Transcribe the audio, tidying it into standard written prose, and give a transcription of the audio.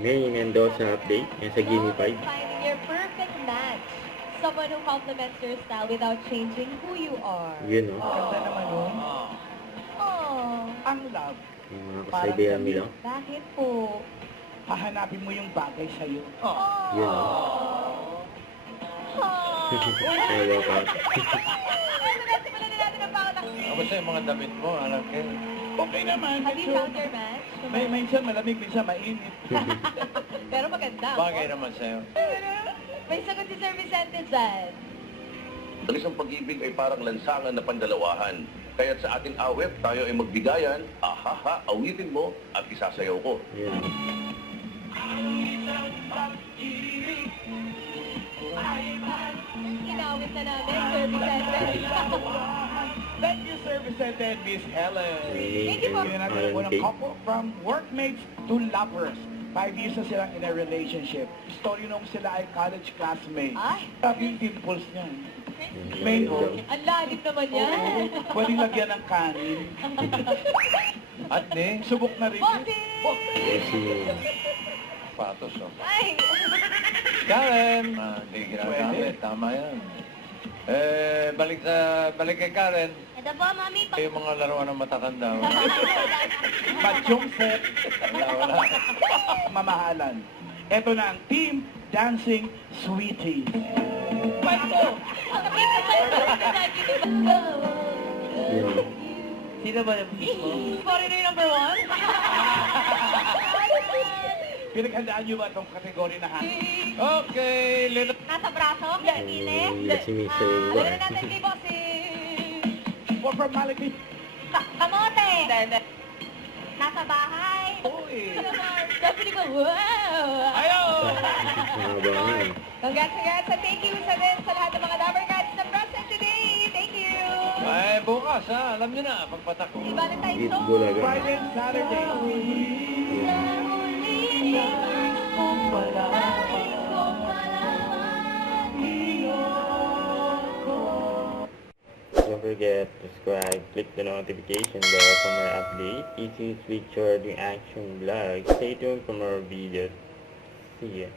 Mary Mendoza update yan sa Gimme 5. Finding your perfect match. Someone who complements your style without changing who you are. Yun, no? Ganda naman nun. Oh, Ang love, Yung mga kasaibigan nila. bakit po? hahanapin mo yung bagay sa'yo. Yun, no? Ay, walkout. Simulan na natin ang pautak. Kamusta yung mga damit mo, alam ko? Okay naman. Have you found your match? Minsan malamig, minsan mainit. Pero maganda. Bagay naman sa'yo. May sagot si Sir Vicente dyan. Ang isang pag-ibig ay parang lansangan na pandalawahan. Kaya't sa ating awit, tayo ay magbigayan, ahaha, awitin mo at isasayaw ko. Yun. Inawit na namin, Sir Vicente. Thank you, Sir Vicente and Miss Helen. Thank you po. Yun natin po ng couple from workmates to lovers. 5 years na silang in a relationship. Story nung sila ay college classmates. Ay. Sabi yung dimples niya. May Ang lalim naman yan. pwedeng lagyan ng kanin. At ni, Subok na rin. Bossing! patos, oh. Ay! Karen! Hindi ginagamit, tama yan. Balik kay Karen. Ito po, Mami. Yung mga laruan ng matatanda. Badyong set. Wala. Mamahalan. Ito na ang team Dancing Sweeties. Pato! Ang nakita tayo sa Yun. Sino ba yung mismo? Foreigner number 1? Pinaghandaan niyo ba itong kategory na hand? Okay, little... Nasa braso? Gilid? Si Mr. Lagyan na natin kay Bossing. For formality. Kamote! Nasa bahay? Uy. Sabi ko, wow! Ayaw! Mahabangan. Congrats, and thank you sa lahat ng mga Dabber Cats na present today. Thank you! Ay, bukas ha, alam niyo na, pagpatak ko. Happy Valentine's Eat Song! bulaga. Friday and Saturday. Don't forget to subscribe, click the notification bell for more updates. Easy switch your reaction vlog. Stay tuned for more videos. See ya.